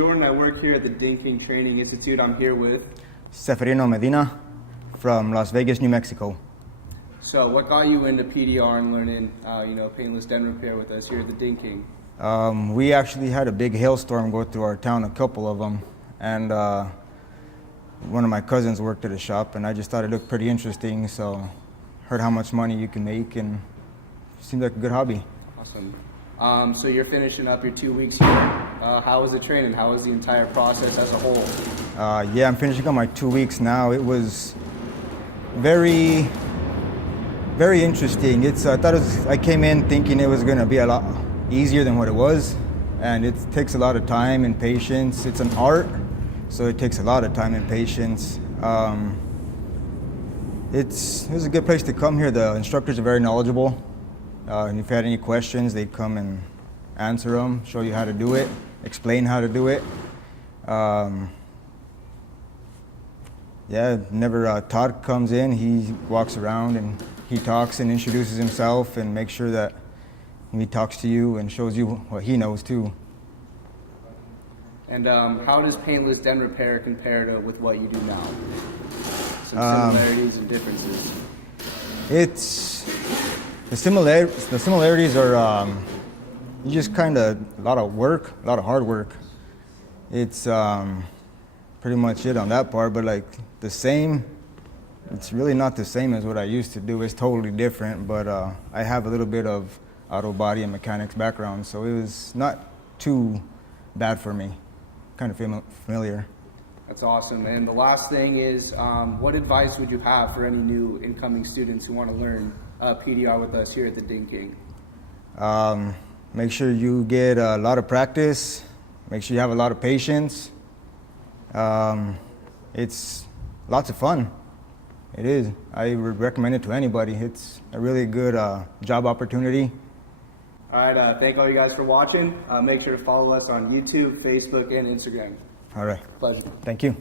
Jordan. I work here at the Dinking Training Institute. I'm here with Seferino Medina from Las Vegas, New Mexico. So what got you into PDR and learning, paintless dent repair with us here at the Dinking? We actually had a big hailstorm go through our town, a couple of them, and one of my cousins worked at a shop, and I just thought it looked pretty interesting, so heard how much money you can make, and it seemed like a good hobby. Awesome. So you're finishing up your 2 weeks here. How was the training? How was the entire process as a whole? Yeah, I'm finishing up my 2 weeks now. It was very, very interesting. I came in thinking it was going to be a lot easier than what it was, and it takes a lot of time and patience. It's an art, so it takes a lot of time and patience. It was a good place to come here. The instructors are very knowledgeable. And if you had any questions, they'd come and answer them, show you how to do it, explain how to do it. Todd comes in, he walks around and he talks and introduces himself and makes sure that he talks to you and shows you what he knows too. And how does paintless dent repair compare with what you do now? Some similarities and differences. The similarities are you just kind of a lot of hard work. It's pretty much it on that part, but like the same, it's really not the same as what I used to do. It's totally different, but I have a little bit of auto body and mechanics background, so it was not too bad for me. Kind of familiar. That's awesome. And the last thing is, what advice would you have for any new incoming students who want to learn PDR with us here at the Dinking? Make sure you get a lot of practice. Make sure you have a lot of patience. It's lots of fun. It is. I would recommend it to anybody. It's a really good job opportunity. All right. Thank all you guys for watching. Make sure to follow us on YouTube, Facebook, and Instagram. All right. Pleasure. Thank you.